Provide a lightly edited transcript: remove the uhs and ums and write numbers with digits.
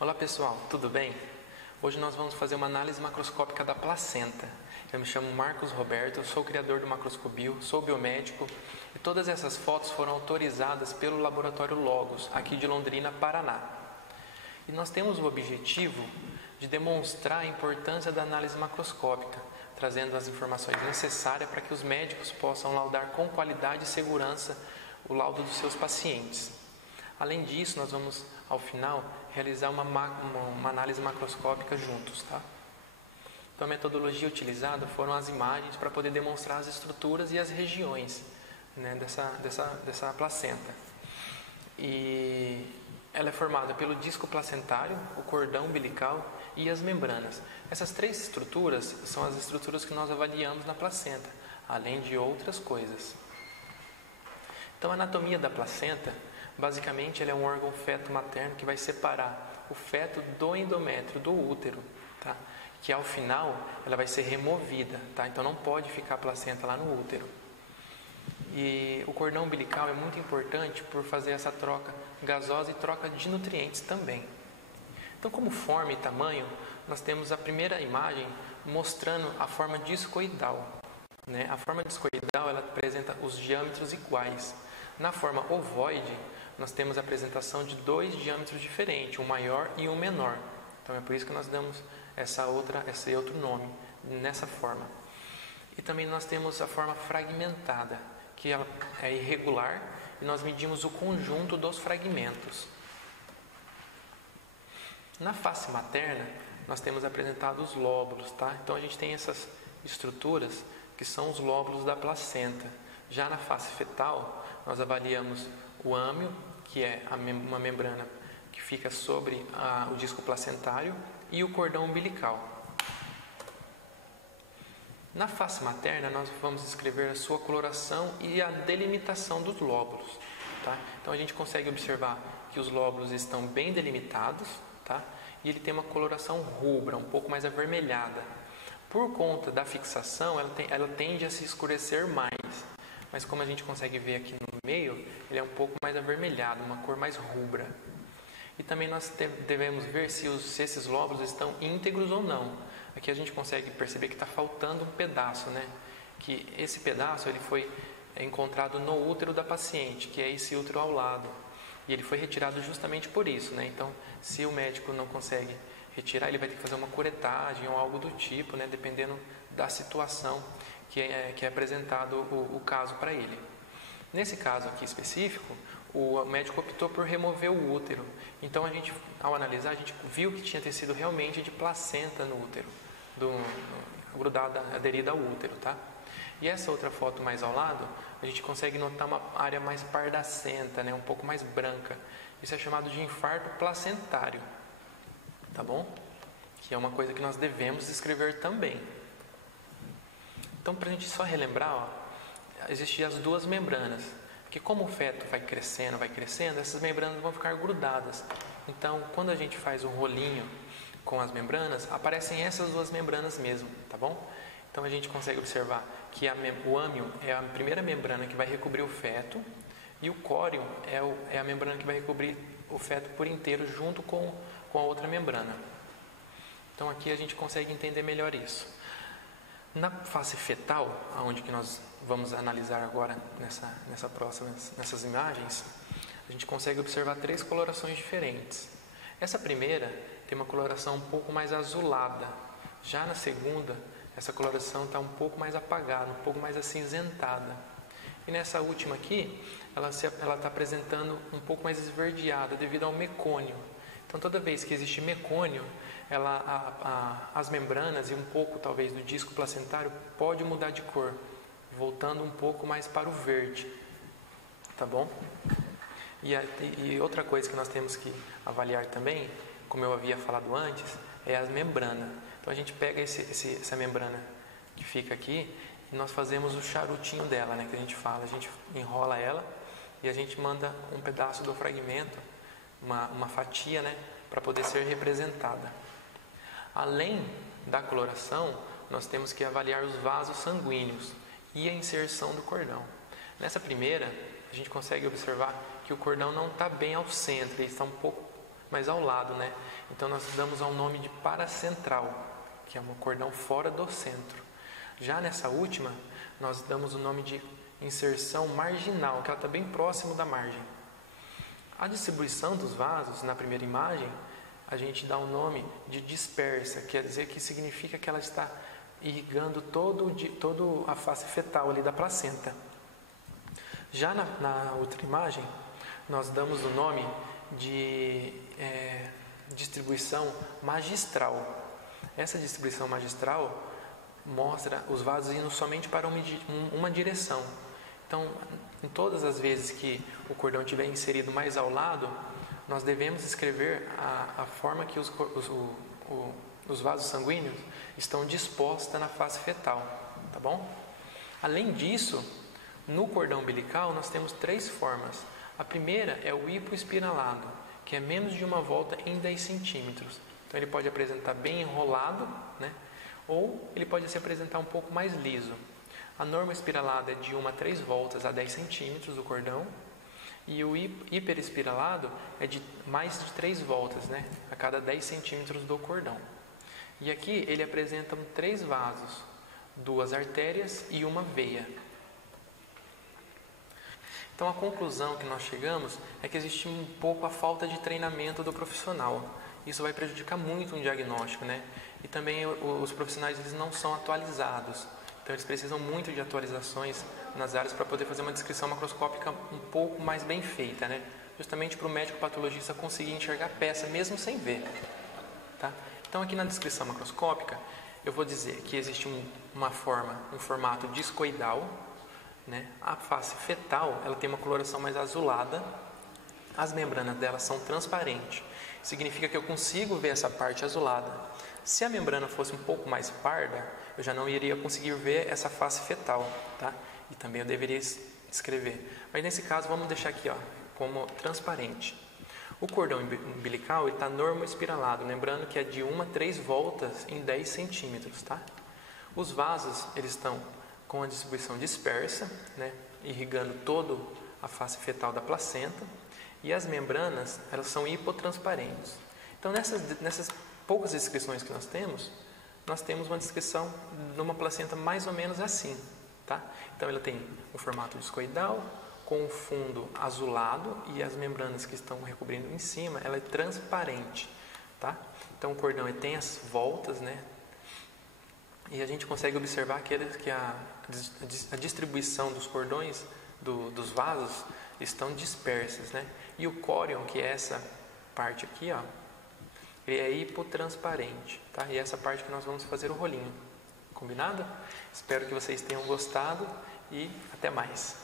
Olá pessoal, tudo bem? Hoje nós vamos fazer uma análise macroscópica da placenta. Eu me chamo Marcos Roberto, eu sou o criador do Macroscobio, sou biomédico e todas essas fotos foram autorizadas pelo Laboratório Logos, aqui de Londrina, Paraná. E nós temos o objetivo de demonstrar a importância da análise macroscópica, trazendo as informações necessárias para que os médicos possam laudar com qualidade e segurança o laudo dos seus pacientes. Além disso, nós vamos, ao final, realizar uma análise macroscópica juntos, tá? Então, a metodologia utilizada foram as imagens para poder demonstrar as estruturas e as regiões, né, dessa placenta. E ela é formada pelo disco placentário, o cordão umbilical e as membranas. Essas três estruturas são as estruturas que nós avaliamos na placenta, além de outras coisas. Então, a anatomia da placenta, basicamente, ela é um órgão feto-materno que vai separar o feto do endométrio, do útero, tá? Que ao final ela vai ser removida, tá? Então não pode ficar a placenta lá no útero. E o cordão umbilical é muito importante por fazer essa troca gasosa e troca de nutrientes também. Então, como forma e tamanho, nós temos a primeira imagem mostrando a forma discoidal, né? A forma discoidal, ela apresenta os diâmetros iguais. Na forma ovoide, nós temos a apresentação de dois diâmetros diferentes, um maior e um menor. Então é por isso que nós damos esse outro nome nessa forma. E também nós temos a forma fragmentada, que ela é irregular e nós medimos o conjunto dos fragmentos. Na face materna, nós temos apresentado os lóbulos, tá? Então a gente tem essas estruturas que são os lóbulos da placenta. Já na face fetal, nós avaliamos o âmio, que é uma membrana que fica sobre o disco placentário, e o cordão umbilical. Na face materna, nós vamos descrever a sua coloração e a delimitação dos lóbulos, tá? Então a gente consegue observar que os lóbulos estão bem delimitados, tá? E ele tem uma coloração rubra, um pouco mais avermelhada. Por conta da fixação, ela tende a se escurecer mais. Mas como a gente consegue ver aqui no meio, ele é um pouco mais avermelhado, uma cor mais rubra. E também nós devemos ver se esses lóbulos estão íntegros ou não. Aqui a gente consegue perceber que está faltando um pedaço, né? Que esse pedaço ele foi encontrado no útero da paciente, que é esse útero ao lado. E ele foi retirado justamente por isso, né? Então, se o médico não consegue retirar, ele vai ter que fazer uma curetagem ou algo do tipo, né? Dependendo da situação que é apresentado o caso para ele. Nesse caso aqui específico, o médico optou por remover o útero. Então, ao analisar, a gente viu que tinha tecido realmente de placenta no útero, grudada, aderida ao útero, tá? E essa outra foto mais ao lado, a gente consegue notar uma área mais pardacenta, né? Um pouco mais branca. Isso é chamado de infarto placentário, tá bom? Que é uma coisa que nós devemos descrever também. Então, para a gente só relembrar, existem as duas membranas, porque como o feto vai crescendo, essas membranas vão ficar grudadas. Então, quando a gente faz um rolinho com as membranas, aparecem essas duas membranas mesmo, tá bom? Então, a gente consegue observar que o âmio é a primeira membrana que vai recobrir o feto e o córeo é a membrana que vai recobrir o feto por inteiro junto com a outra membrana. Então, aqui a gente consegue entender melhor isso. Na face fetal, onde que nós vamos analisar agora nessas imagens, a gente consegue observar três colorações diferentes. Essa primeira tem uma coloração um pouco mais azulada. Já na segunda, essa coloração está um pouco mais apagada, um pouco mais acinzentada. E nessa última aqui, ela está apresentando um pouco mais esverdeada devido ao mecônio. Então, toda vez que existe mecônio, as membranas e um pouco, talvez, do disco placentário pode mudar de cor, voltando um pouco mais para o verde, tá bom? E outra coisa que nós temos que avaliar também, como eu havia falado antes, é a membrana. Então, a gente pega essa membrana que fica aqui e nós fazemos o charutinho dela, né, que a gente fala. A gente enrola ela e a gente manda um pedaço do fragmento, uma fatia, né, para poder ser representada. Além da coloração, nós temos que avaliar os vasos sanguíneos e a inserção do cordão. Nessa primeira, a gente consegue observar que o cordão não está bem ao centro, ele está um pouco mas ao lado, né? Então nós damos ao nome de paracentral, que é um cordão fora do centro. Já nessa última, nós damos o nome de inserção marginal, que ela está bem próximo da margem. A distribuição dos vasos, na primeira imagem, a gente dá o nome de dispersa, quer dizer que significa que ela está irrigando toda a face fetal ali da placenta. Já na outra imagem, nós damos o nome de distribuição magistral. Essa distribuição magistral mostra os vasos indo somente para uma direção. Então, em todas as vezes que o cordão estiver inserido mais ao lado, nós devemos escrever a forma que os vasos sanguíneos estão dispostos na face fetal, tá bom? Além disso, no cordão umbilical nós temos 3 formas. A primeira é o hipoespiralado, que é menos de uma volta em 10 centímetros. Então ele pode apresentar bem enrolado, né? Ou ele pode se apresentar um pouco mais liso. A norma espiralada é de 1 a 3 voltas a 10 centímetros do cordão, e o hiperespiralado é de mais de 3 voltas, né? A cada 10 centímetros do cordão. E aqui ele apresenta 3 vasos, 2 artérias e uma veia. Então a conclusão que nós chegamos é que existe um pouco a falta de treinamento do profissional. Isso vai prejudicar muito um diagnóstico, né? E também os profissionais eles não são atualizados. Então eles precisam muito de atualizações nas áreas para poder fazer uma descrição macroscópica um pouco mais bem feita, né? Justamente para o médico patologista conseguir enxergar a peça mesmo sem ver, tá? Então aqui na descrição macroscópica eu vou dizer que existe um formato discoidal, né? A face fetal ela tem uma coloração mais azulada, as membranas dela são transparentes, significa que eu consigo ver essa parte azulada. Se a membrana fosse um pouco mais parda, eu já não iria conseguir ver essa face fetal, tá? E também eu deveria escrever. Mas nesse caso vamos deixar aqui, ó, como transparente. O cordão umbilical está normoespiralado, lembrando que é de 1 a 3 voltas em 10 centímetros, tá? Os vasos eles estão com a distribuição dispersa, né, irrigando toda a face fetal da placenta, e as membranas elas são hipotransparentes. Então nessas poucas descrições que nós temos uma descrição de uma placenta mais ou menos assim, tá? Então ela tem um formato discoidal, com o fundo azulado e as membranas que estão recobrindo em cima, ela é transparente, tá? Então o cordão ele tem as voltas, né? E a gente consegue observar que a distribuição dos cordões, dos vasos, estão dispersas, né? E o córion, que é essa parte aqui, ó, ele é hipotransparente, tá? E essa parte que nós vamos fazer o rolinho. Combinado? Espero que vocês tenham gostado e até mais.